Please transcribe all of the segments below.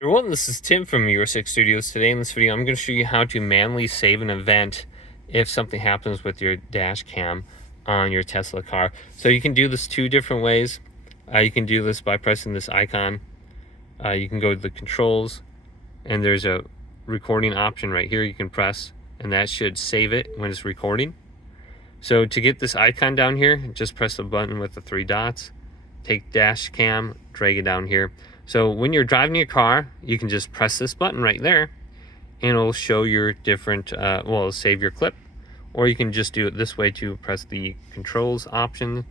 Everyone, this is Tim from Your 6 Studios. Today in this video, I'm going to show you how to manually save an event if something happens with your dash cam on your Tesla car. So you can do this two different ways. You can do this by pressing this icon. You can go to the controls, and there's a recording option right here you can press, and that should save it when it's recording. So to get this icon down here, just press the button with the three dots, take dash cam, drag it down here. So when you're driving your car, you can just press this button right there and it'll show your different, it'll save your clip. Or you can just do it this way too, press the controls option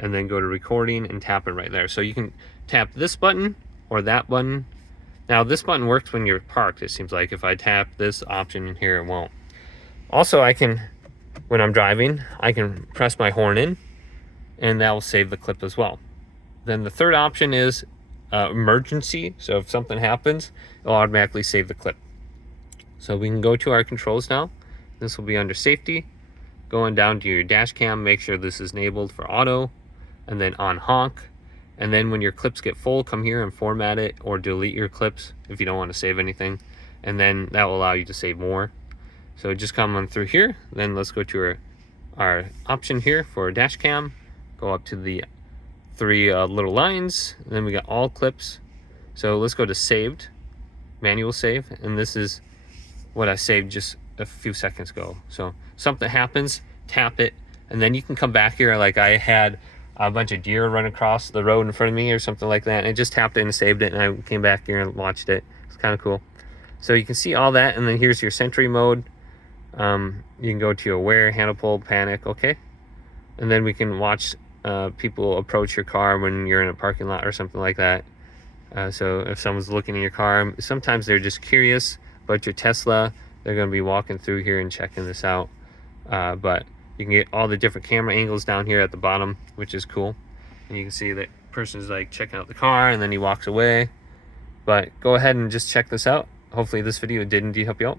and then go to recording and tap it right there. So you can tap this button or that button. Now this button works when you're parked, it seems like. If I tap this option in here, it won't. Also, when I'm driving, I can press my horn in and that will save the clip as well. Then the third option is emergency. So if something happens, it'll automatically save the clip. So we can go to our controls now. This will be under safety. Going down to your dash cam, make sure this is enabled for auto, and then on honk. And then when your clips get full, come here and format it or delete your clips if you don't want to save anything. And then that will allow you to save more. So just come on through here. Then let's go to our option here for dash cam. Go up to the three little lines, and then we got all clips. So let's go to saved, manual save, and this is what I saved just a few seconds ago. So something happens, tap it, and then you can come back here. Like I had a bunch of deer run across the road in front of me or something like that, and I just tapped it and saved it, and I came back here and watched it. It's kind of cool. So you can see all that, and then here's your Sentry Mode. You can go to aware, handle pull, panic, okay, and then we can watch people approach your car when you're in a parking lot or something like that. So if someone's looking in your car, sometimes they're just curious about your Tesla. They're going to be walking through here and checking this out. But you can get all the different camera angles down here at the bottom, which is cool. And you can see that person's like checking out the car and then he walks away. But go ahead and just check this out. Hopefully this video did indeed help you out.